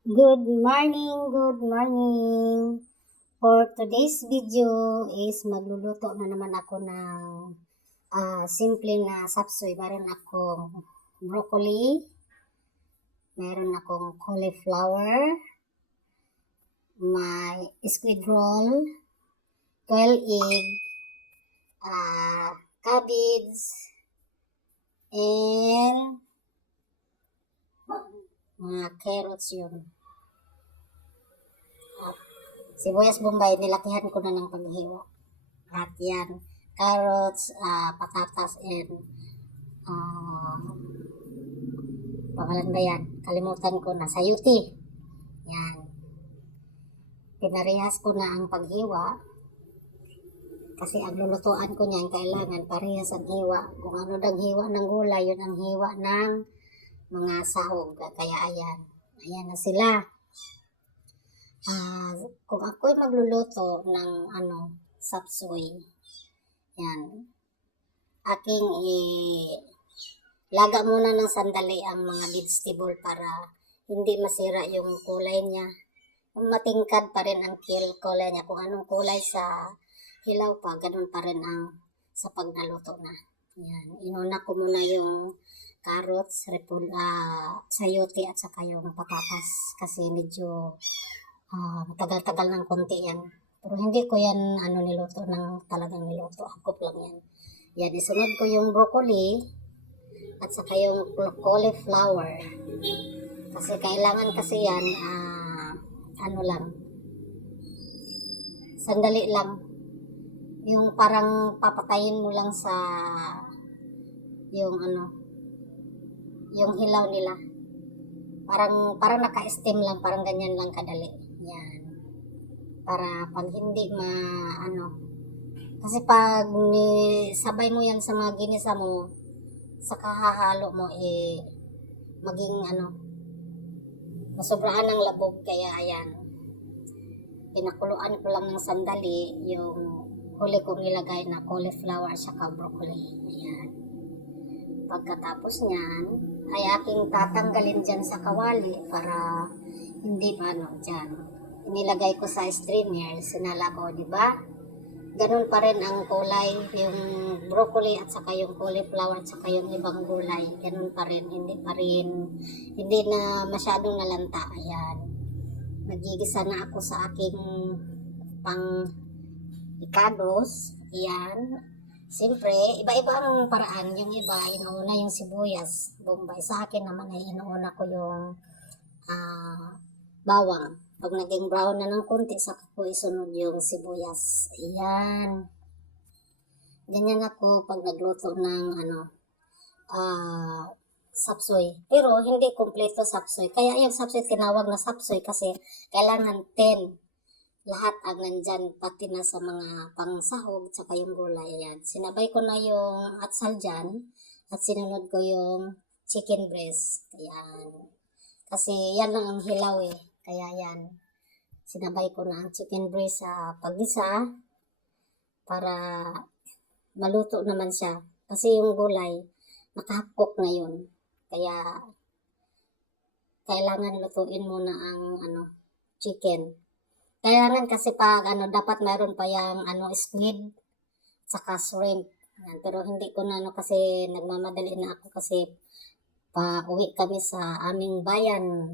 Good morning, good morning. For today's video is magluluto na naman ako ng simple na sapsoy. Meron akong broccoli, meron akong cauliflower, may squid roll, 12 egg, cabbage, and mga carrots yun. Sibuyas bombay, nilakihan ko na ng paghiwa. At yan, carrots, patatas, and pangalan ba yan? Kalimutan ko na. Sayuti. Yan. Pinarehas ko na ang paghiwa. Kasi ang lulutuan ko niyan, kailangan parehas ang hiwa. Kung ano dang hiwa ng gulay, yun ang hiwa ng mga sahog. Kaya ayan. Ayan na sila. Kung ako'y magluluto ng sapsoy, yan, aking laga muna ng sandali ang mga vegetable para hindi masira yung kulay niya. Matingkad pa rin ang kulay niya. Kung anong kulay sa hilaw pa, ganun pa rin ang sa pag naluto na. Yan, inuna ko muna yung carrots, sayote at saka yung patatas kasi medyo matagal-tagal ng konti yan. Pero hindi ko yan niluto ng talagang niluto. Hakop lang yan. Yan, isunod ko yung broccoli at saka yung cauliflower. Kasi kailangan kasi yan, lang, sandali lang. Yung parang papatayin mo lang sa yung yung hilaw nila. Parang naka-steam lang, parang ganyan lang kadali. Yan. Para pag hindi kasi pag sabay mo yan sa mga ginisa mo, sa kahahalo mo, maging masobrahan ng labog. Kaya ayan, pinakuluan ko lang ng sandali yung huli kong nilagay na cauliflower saka broccoli. Ayan. Pagkatapos niyan, ay aking tatanggalin dyan sa kawali para hindi dyan. Inilagay ko sa strainer, sinala ko, di ba? Ganun pa rin ang kulay, yung broccoli at saka yung cauliflower at saka yung ibang gulay. Ganun pa rin, hindi na masyadong nalanta. Ayan. Nagigisa na ako sa aking ikados. Ayan. Siyempre, iba-iba ang paraan. Yung iba, inuuna yung sibuyas, bombay. Sa akin naman ay inuuna ko yung bawang. Pag naging brown na ng konti, saka ko isunod yung sibuyas. Ayan. Ganyan ako pag nagluto ng sapsoy. Pero hindi kompleto sapsoy. Kaya yung sapsoy tinawag na sapsoy kasi kailangan 10 lahat ang nandyan, pati na sa mga pangsahog tsaka yung gulay. Ayan. Sinabay ko na yung atsal dyan at sinunod ko yung chicken breast. Ayan. Kasi yan lang ang hilaw Kaya yan. Sinabay ko na ang chicken breast sa paggisa para maluto naman siya. Kasi yung gulay, nakahapok na yun. Kaya kailangan lutuin muna ang chicken. Kailangan kasi pag dapat mayroon pa yung squid saka shrimp. Yan. Pero hindi ko na kasi nagmamadali na ako kasi pa-uwi kami sa aming bayan.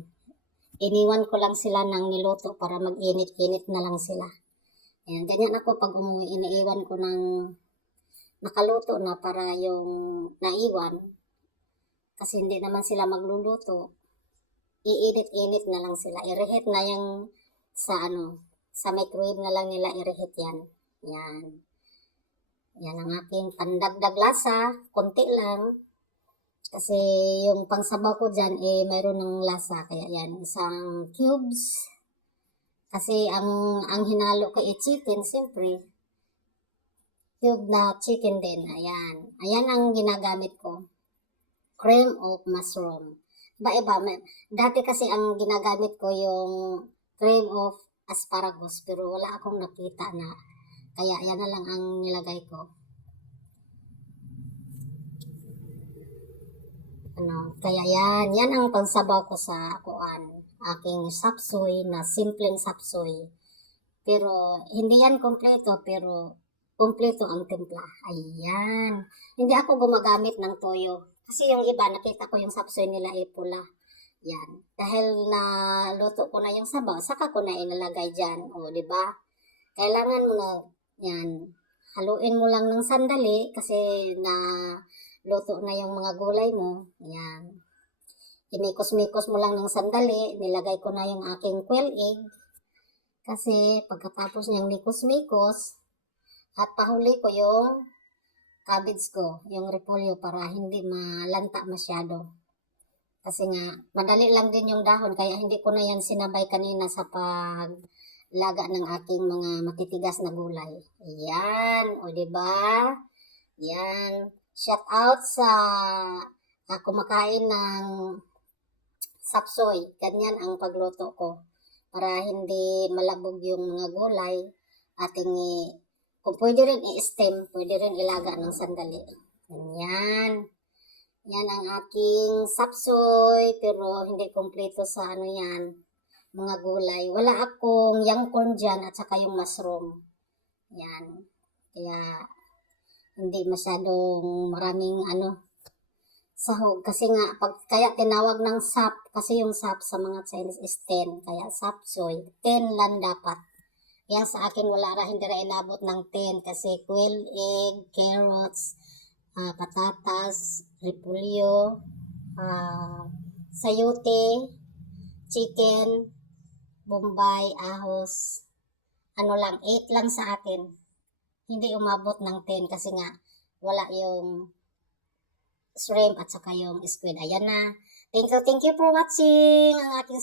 Iniwan ko lang sila ng niluto para mag-init-init na lang sila. Ayan. Ganyan ako pag umuwi, iniiwan ko ng nakaluto na para yung naiwan. Kasi hindi naman sila magluluto. Iinit-init na lang sila. I-reheat na yung sa microwave na lang nila i-reheat yan. Yan. Yan ang aking pandagdag lasa. Konti lang. Kasi yung pangsabaw ko dyan, mayroon ng lasa. Kaya yan, isang cubes. Kasi ang hinalo ko chicken, siyempre. Cube na chicken din. Ayan. Ayan ang ginagamit ko. Cream of mushroom. Iba-iba. Dati kasi ang ginagamit ko yung cream of asparagus, pero wala akong nakita na, kaya yan na lang ang nilagay ko. Kaya yan ang pangsabaw ko sa kuan. aking sapsoy na simpleng sapsoy. Pero hindi yan kompleto, pero kompleto ang timpla. Ayan. Hindi ako gumagamit ng toyo. Kasi yung iba, nakita ko yung sapsoy nila ay pula. Yan. Dahil na luto ko na yung sabaw, saka ko na inalagay dyan. O, di ba? Kailangan mo na, yan, haluin mo lang ng sandali kasi na luto na yung mga gulay mo. Yan. Inikos-mikos mo lang ng sandali, nilagay ko na yung aking quail egg. Kasi pagkatapos niyang nikos-mikos, at pahuli ko yung cabbage ko, yung repolyo para hindi malanta masyado. Kasi nga, madali lang din yung dahon, kaya hindi ko na yan sinabay kanina sa paglaga ng aking mga matitigas na gulay. Ayan, o diba? Yan. Shout out sa kumakain ng sapsoy. Ganyan ang pagluto ko. Para hindi malabog yung mga gulay, ating kung pwede rin i-steam, pwede rin ilaga ng sandali. Ganyan. Yan ang aking sapsoy, pero hindi kompleto sa ano yan, mga gulay. Wala akong young corn dyan at saka yung mushroom. Yan. Kaya hindi masyadong maraming sahog. Kasi nga, kaya tinawag ng sap, kasi yung sap sa mga Chinese is 10. Kaya sapsoy, 10 lang dapat. Kaya sa akin wala hindi ra inabot ng 10 kasi quail egg, carrots, patatas, repolyo, sayote, chicken, bombay, ahos, 8 lang sa akin. Hindi umabot ng 10 kasi nga wala yung shrimp at saka yung squid. Ayan na. Thank you for watching ang aking